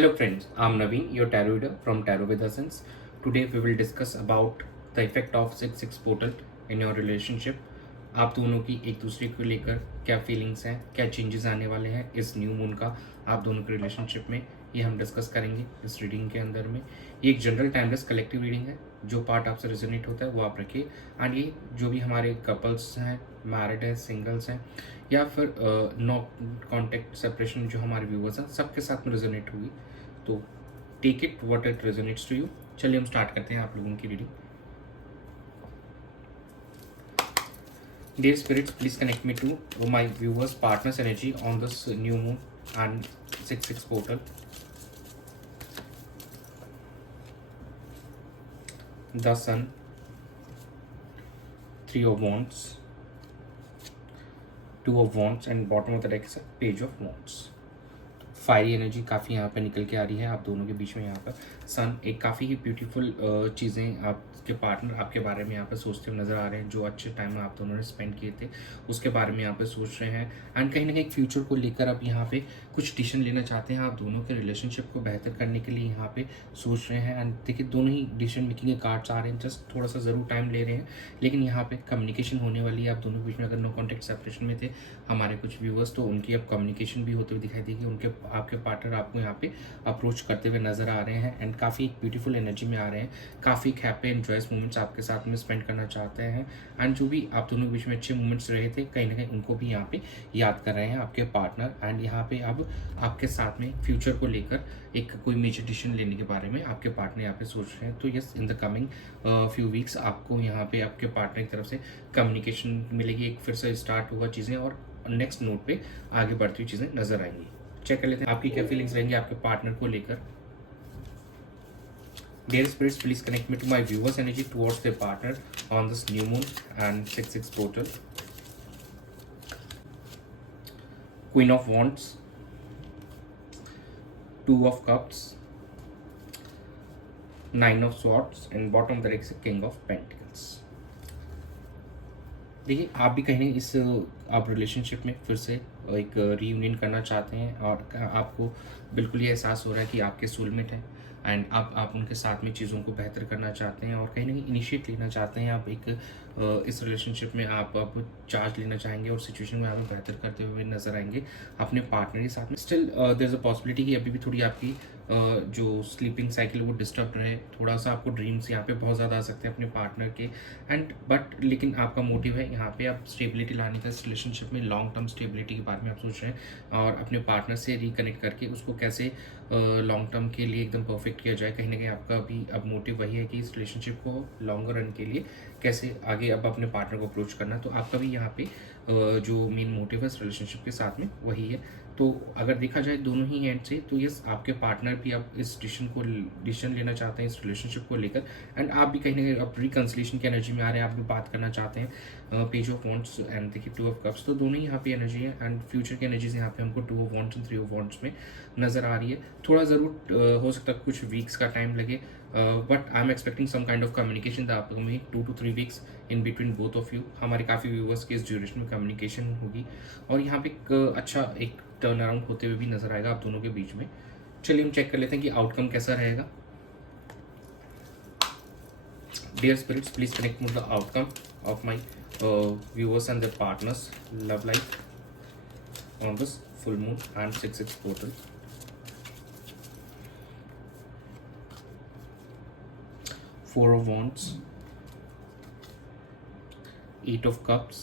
Hello friends, I'm Naveen, your tarot reader from Tarot with Essence. Today we will discuss about the effect of 6-6 portal in your relationship. आप दोनों की एक दूसरे को लेकर क्या फीलिंग्स हैं, क्या चेंजेस आने वाले हैं इस न्यू मून का आप दोनों के रिलेशनशिप में, ये हम डिस्कस करेंगे इस रीडिंग के अंदर में। ये एक जनरल टाइमलेस कलेक्टिव रीडिंग है। जो पार्ट आपसे रेजोनेट होता है वो आप रखिए, एंड ये जो भी हमारे कपल्स हैं, मैरिड है, सिंगल्स हैं, या फिर नो कॉन्टेक्ट सेपरेशन जो हमारे व्यूवर्स हैं, सबके साथ में रेजोनेट होगी। तो take it what it resonates to you. चलिए हम स्टार्ट करते हैं आप लोगों की reading. Dear spirits, please connect me to my viewers partners energy on this new moon and 6-6 portal. The Sun, 3 of Wands, 2 of Wands, and bottom of the deck is a Page of Wands. Fiery energy काफ़ी यहाँ पर निकल के आ रही है आप दोनों के बीच में। यहाँ पर सन एक काफ़ी ही ब्यूटीफुल चीज़ें आपके पार्टनर आपके बारे में यहाँ पर सोचते हुए नज़र आ रहे हैं। जो अच्छे टाइम आप दोनों ने स्पेंड किए थे उसके बारे में यहाँ पे सोच रहे हैं, एंड कहीं ना कहीं फ्यूचर को लेकर अब यहाँ पे कुछ डिसीजन लेना चाहते हैं। आप दोनों के रिलेशनशिप को बेहतर करने के लिए यहाँ पे सोच रहे हैं। एंड देखिए दोनों ही डिसीजन मेकिंग के कार्ड्स आ रहे हैं। जस्ट थोड़ा सा ज़रूर टाइम ले रहे हैं, लेकिन यहाँ पे कम्युनिकेशन होने वाली है आप दोनों के बीच में। अगर नो कॉन्टेक्ट सेपरेशन में थे हमारे कुछ व्यूवर्स, तो उनकी अब कम्युनिकेशन भी होते हुए दिखाई देगी। उनके आपके पार्टनर आपको यहाँ पे अप्रोच करते हुए नजर आ रहे हैं, एंड काफ़ी ब्यूटीफुल एनर्जी में आ रहे हैं। काफ़ी हैप्पी एंड जॉयस मोमेंट्स आपके साथ में स्पेंड करना चाहते हैं, एंड जो भी आप दोनों के बीच में अच्छे मोमेंट्स रहे थे कहीं ना कहीं उनको भी यहाँ पे याद कर रहे हैं आपके पार्टनर। एंड यहाँ पे अब आपके साथ में फ्यूचर को लेकर एक कोई मेजर डिसीजन लेने के बारे में आपके पार्टनर यहाँ पे सोच रहे हैं। तो yes, in the coming few weeks आपको यहाँ पे आपके पार्टनर की तरफ से कम्युनिकेशन मिलेगी। एक फिर से स्टार्ट होगा चीज़ें, और नेक्स्ट नोट पे आगे बढ़ती हुई चीज़ें नजर आएंगी। चेक कर लेते हैं आपकी क्या फीलिंग्स रहेंगी आपके पार्टनर को लेकर। Dear spirits, please connect me to my viewers energy towards their partner on this new moon and 6-6 portal. Queen of Wands, 2 of Cups, 9 of Swords, and bottom of the deck is King of Pentacles. देखिए आप भी कहीं इस आप relationship में फिर से एक रीयूनियन करना चाहते हैं, और आपको बिल्कुल ये एहसास हो रहा है कि आपके सोलमेट हैं, एंड अब आप उनके साथ में चीज़ों को बेहतर करना चाहते हैं, और कहीं ना कहीं इनिशिएट लेना चाहते हैं। आप एक इस रिलेशनशिप में आप चार्ज लेना चाहेंगे, और सिचुएशन में आप बेहतर करते हुए नजर आएंगे अपने पार्टनर के साथ में। Still there is a possibility कि अभी भी थोड़ी आपकी जो स्लीपिंग साइकिल वो डिस्टर्ब रहे। थोड़ा सा आपको ड्रीम्स यहाँ पे बहुत ज़्यादा आ सकते हैं अपने पार्टनर के, एंड बट लेकिन आपका मोटिव है यहाँ पे आप स्टेबिलिटी लाने का। इस रिलेशनशिप में लॉन्ग टर्म स्टेबिलिटी के बारे में आप सोच रहे हैं, और अपने पार्टनर से रिकनेक्ट करके उसको कैसे लॉन्ग टर्म के लिए एकदम परफेक्ट किया जाए। कहीं ना कहीं आपका अभी अब मोटिव वही है कि इस रिलेशनशिप को लॉन्गर रन के लिए कैसे आगे अब अपने पार्टनर को अप्रोच करना। तो आपका भी यहाँ पे जो मेन मोटिव है इस रिलेशनशिप के साथ में वही है। तो अगर देखा जाए दोनों ही एंड से, तो यस आपके पार्टनर भी अब इस डिसीजन लेना चाहते हैं इस रिलेशनशिप को लेकर, एंड आप भी कहीं ना कहीं अब रिकन्सिलेशन की एनर्जी में आ रहे हैं। आप भी बात करना चाहते हैं। पेज ऑफ वॉन्ट्स एंड देखिए 2 ऑफ कप्स, तो दोनों ही यहाँ पे एनर्जी है, एंड फ्यूचर की एनर्जीज यहाँ पे हमको 2 of wants and 3 of wants में नजर आ रही है। थोड़ा ज़रूर हो सकता है कुछ वीक्स का टाइम लगे, but I am expecting some kind of communication the upcoming 2 to 3 weeks in between both of you. हमारे काफ़ी व्यूवर्स के इस ड्यूरेशन में कम्युनिकेशन होगी, और यहाँ पे एक अच्छा एक टर्न अराउंड होते हुए भी नजर आएगा आप दोनों के बीच में। चलिए हम चेक कर लेते हैं कि आउटकम कैसा रहेगा। Dear spirits, please connect with the outcome of my viewers and their partners love life on this full moon and 6-6 portal. Four of Wands, 8 of Cups,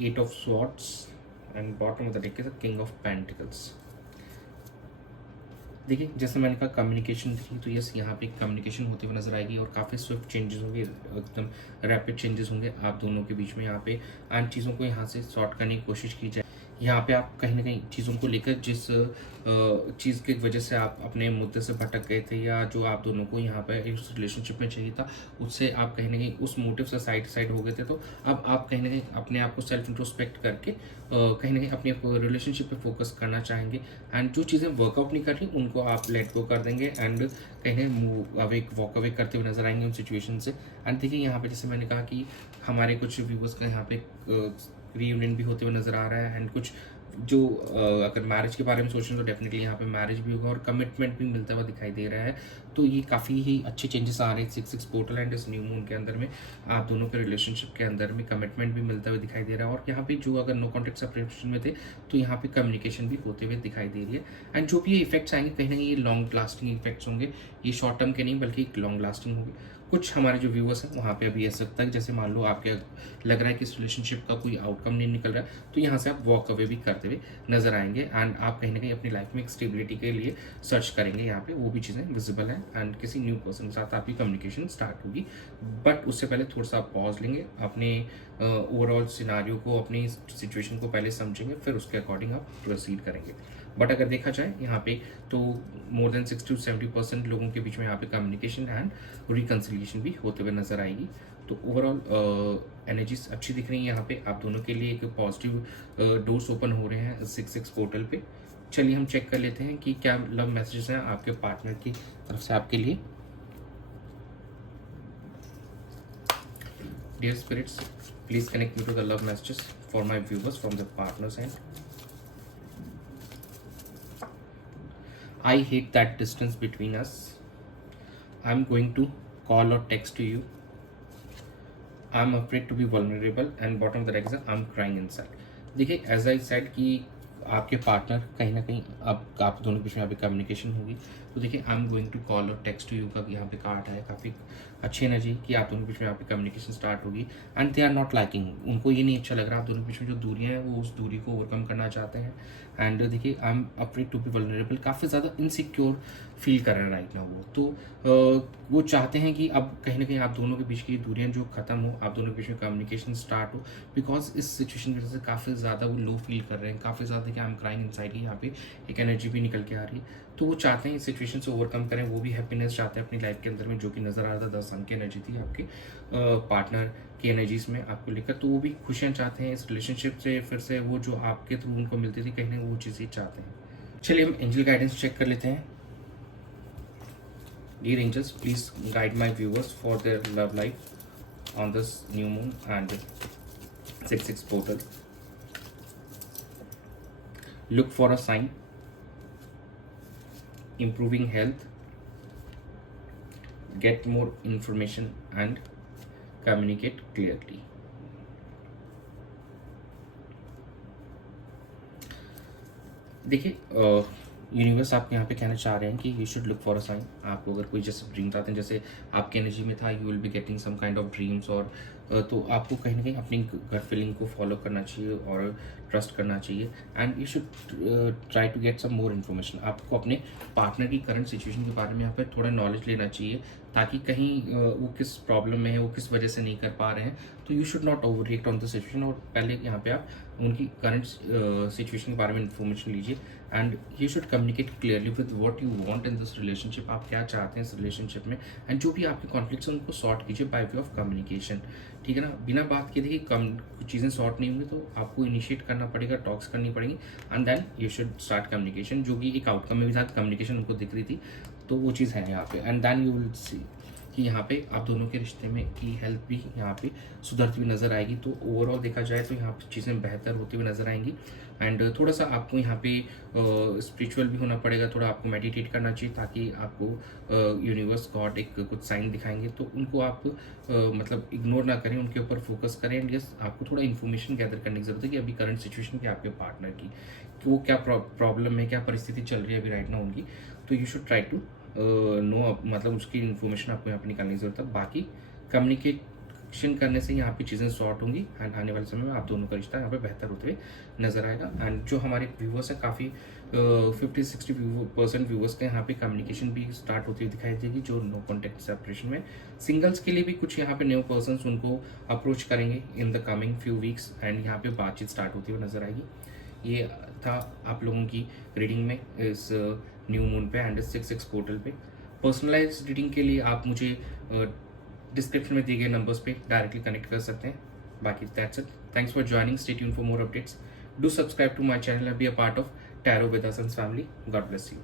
8 of Swords, and bottom of the deck is the King of Pentacles. देखिए जैसे मैंने कहा communication थी, तो yes यहाँ पे communication होते हुए नजर आएगी, और काफ़ी स्विफ्ट चेंजेस होंगे, एकदम रैपिड चेंजेस होंगे आप दोनों के बीच में यहाँ पे, एंड चीज़ों को यहाँ से सॉर्ट करने की कोशिश की जाए। यहाँ पे आप कहीं ना कहीं चीज़ों को लेकर जिस चीज़ की वजह से आप अपने मुद्दे से भटक गए थे, या जो आप दोनों को यहाँ पे इस रिलेशनशिप में चाहिए था, उससे आप कहीं ना कहीं उस मोटिव से साइड हो गए थे। तो अब आप कहीं ना कहीं अपने आप को सेल्फ इंट्रोस्पेक्ट करके कहीं ना कहीं अपने रिलेशनशिप पे फोकस करना चाहेंगे, एंड जो चीज़ें वर्कआउट नहीं कर रही उनको आप लेट गो कर देंगे, एंड कहीं ना मूव अवे वॉक अवे करते हुए नजर आएंगे उन सिचुएशन से। एंड देखिए यहाँ पे जैसे मैंने कहा कि हमारे कुछ व्यूवर्स का यहाँ पे रीयूनियन भी होते हुए नजर आ रहा है, एंड कुछ जो अगर मैरिज के बारे में सोचें तो डेफिनेटली यहाँ पे मैरिज भी होगा और कमिटमेंट भी मिलता हुआ दिखाई दे रहा है। तो ये काफ़ी ही अच्छे चेंजेस आ रहे हैं 6-6 पोर्टल एंड इस न्यू मून के अंदर में। आप दोनों के रिलेशनशिप के अंदर में कमिटमेंट भी मिलता हुआ दिखाई दे रहा है, और यहाँ पे जो अगर नो कॉन्टेक्ट सेपरेशन में थे तो यहाँ पे कम्युनिकेशन भी होते हुए दिखाई दे रही है। एंड जो भी ये इफेक्ट्स आएंगे कहीं ना कहीं ये लॉन्ग लास्टिंग इफेक्ट्स होंगे, ये शॉर्ट टर्म के नहीं बल्कि एक लॉन्ग लास्टिंग होंगे। कुछ हमारे जो व्यूअर्स हैं वहाँ पे अभी ऐसा लगता है कि जैसे मान लो आपके लग रहा है कि इस रिलेशनशिप का कोई आउटकम नहीं निकल रहा है, तो यहाँ से आप वॉक अवे भी करते हुए नजर आएंगे एंड आप कहीं ना कहीं अपनी लाइफ में एक स्टेबिलिटी के लिए सर्च करेंगे। यहाँ पे वो भी चीज़ें विजिबल हैं एंड किसी न्यू पर्सन के साथ आपकी कम्युनिकेशन स्टार्ट होगी। बट उससे पहले थोड़ा सा आप पॉज लेंगे, अपने ओवरऑल सिनारियो को, अपनी सिचुएशन को पहले समझेंगे, फिर उसके अकॉर्डिंग आप प्रोसीड करेंगे। बट अगर देखा जाए यहाँ पे तो मोर देन 60-70% लोगों के बीच में यहाँ पे कम्युनिकेशन एंड रिकन्सिलिएशन भी होते हुए नजर आएगी। तो ओवरऑल एनर्जीज अच्छी दिख रही है यहाँ पे। आप दोनों के लिए एक पॉजिटिव डोर्स ओपन हो रहे हैं 6-6 पोर्टल पे। चलिए हम चेक कर लेते हैं कि क्या लव मैसेजेस हैं आपके पार्टनर की तरफ से आपके लिए। Dear spirits, please connect me to the love messages for my viewers from the partners and I hate that distance between us. I'm going to call or text to you. I'm afraid to be vulnerable and bottom of the deck is I'm crying inside. देखिए as I said कि आपके partner कहीं ना कहीं आप दोनों के बीच में यहाँ पे कम्युनिकेशन होगी। तो देखिए I am going to call और टेक्स्ट टू यू का यहाँ पे कार्ड है, काफ़ी अच्छी एनर्जी कि आप दोनों के बीच में यहाँ पे कम्युनिकेशन स्टार्ट होगी and they are not liking. उनको ये नहीं अच्छा लग रहा, आप दोनों के बीच में जो दूरियाँ हैं वो उस दूरी को ओवरकम करना चाहते हैं। एंड देखिए I am afraid to be vulnerable, काफ़ी ज़्यादा इनसिक्योर फील कर रहे हैं राइट नाउ वो। तो वो चाहते हैं कि अब कहीं ना कहीं आप दोनों के बीच की दूरियां जो खत्म हो, आप दोनों के बीच में कम्युनिकेशन स्टार्ट हो, बिकॉज इस सिचुएशन की वजह से काफ़ी ज़्यादा वो लो फील कर रहे हैं, काफ़ी ज़्यादा कि आई एम क्राइंग इनसाइड की यहाँ पे एक एनर्जी भी निकल के आ रही है। तो वो चाहते हैं इस सिचुएशन से ओवरकम करें, वो भी हैप्पीनेस चाहते हैं अपनी लाइफ के अंदर में, जो कि नज़र आ रहा था 10 अंक की एनर्जी थी आपके पार्टनर की एनर्जीज में आपको लेकर। तो वो भी खुशियाँ चाहते हैं इस रिलेशनशिप से, फिर से वो जो आपके थ्रू उनको मिलती थी कहीं ना वो चीज़ें चाहते हैं। चलिए हम एंजल गाइडेंस चेक कर लेते हैं। Dear angels, please guide my viewers for their love life on this new moon and 6-6 portal. Look for a sign, improving health, get more information and communicate clearly. देखिए universe आपके यहाँ पे कहना चाह रहे हैं कि you should look for a sign. आपको अगर कोई जैसे ड्रीम्स आते हैं, जैसे आपकी एनर्जी में था you will be getting some kind of dreams, और तो आपको कहीं ना कहीं अपनी गट फीलिंग को फॉलो करना चाहिए और ट्रस्ट करना चाहिए and you should try to get some more information. आपको अपने पार्टनर की करंट सिचुएशन के बारे में यहाँ पे थोड़ा नॉलेज लेना चाहिए, ताकि कहीं वो किस प्रॉब्लम में है, वो किस वजह से नहीं कर पा रहे हैं। तो you should not over react on the situation, और पहले यहाँ पे आप उनकी करंट सिचुएशन के बारे में इन्फॉर्मेशन लीजिए and you should communicate clearly with what you want in this relationship. आप क्या चाहते हैं इस रिलेशनशिप में, एंड जो भी आपके कॉन्फ्लिक्ट्स हैं उनको सॉर्ट कीजिए बाय वे ऑफ कम्युनिकेशन। ठीक है ना, बिना बात के देखिए कुछ चीज़ें सॉर्ट नहीं होंगी, तो आपको इनिशिएट करना पड़ेगा, टॉक्स करनी पड़ेगी and then you should start communication. जो कि एक आउटकम में भी साथ कम्युनिकेशन उनको दिख रही थी, तो वो चीज़ है यहाँ पे। And then you will see कि यहाँ पे आप दोनों के रिश्ते में की हेल्थ भी यहाँ पे सुधरती हुई नज़र आएगी। तो ओवरऑल देखा जाए तो यहाँ पे चीज़ें बेहतर होती हुई नज़र आएंगी एंड थोड़ा सा आपको यहाँ पे स्पिरिचुअल भी होना पड़ेगा, थोड़ा आपको मेडिटेट करना चाहिए, ताकि आपको यूनिवर्स गॉड एक कुछ साइन दिखाएंगे तो उनको आप मतलब इग्नोर ना करें, उनके ऊपर फोकस करें। एंड यस, आपको थोड़ा इन्फॉर्मेशन गैदर करने की जरूरत है कि अभी करंट सिचुएशन क्या आपके पार्टनर की, कि वो क्या प्रॉब्लम है, क्या परिस्थिति चल रही है अभी राइट ना उनकी। तो you should try to know, मतलब उसकी इन्फॉर्मेशन आपको यहाँ पे निकालने की जरूरत है। बाकी कम्युनिकेशन करने से यहाँ पे चीज़ें सॉर्ट होंगी एंड आने वाले समय में आप दोनों का रिश्ता यहाँ पे बेहतर होते हुए नजर आएगा। एंड जो हमारे व्यूवर्स हैं काफ़ी 50-60% व्यूवर्स के यहाँ पे कम्युनिकेशन भी स्टार्ट होती हुई दिखाई देगी, जो नो कॉन्टेक्ट सेपरेशन में। सिंगल्स के लिए भी कुछ यहाँ पे न्यू पर्सन उनको अप्रोच करेंगे in the coming few weeks and यहाँ पे बातचीत स्टार्ट होती हुई नजर आएगी। ये था आप लोगों की रीडिंग में इस न्यू मून पे एंड 6-6 पोर्टल पे। पर्सनलाइज रीडिंग के लिए आप मुझे डिस्क्रिप्शन में दिए गए नंबर्स पे डायरेक्टली कनेक्ट कर सकते हैं। बाकी that's it, thanks for joining, stay tuned for more updates, do subscribe to my channel and be a part of tarot with us family. God bless you.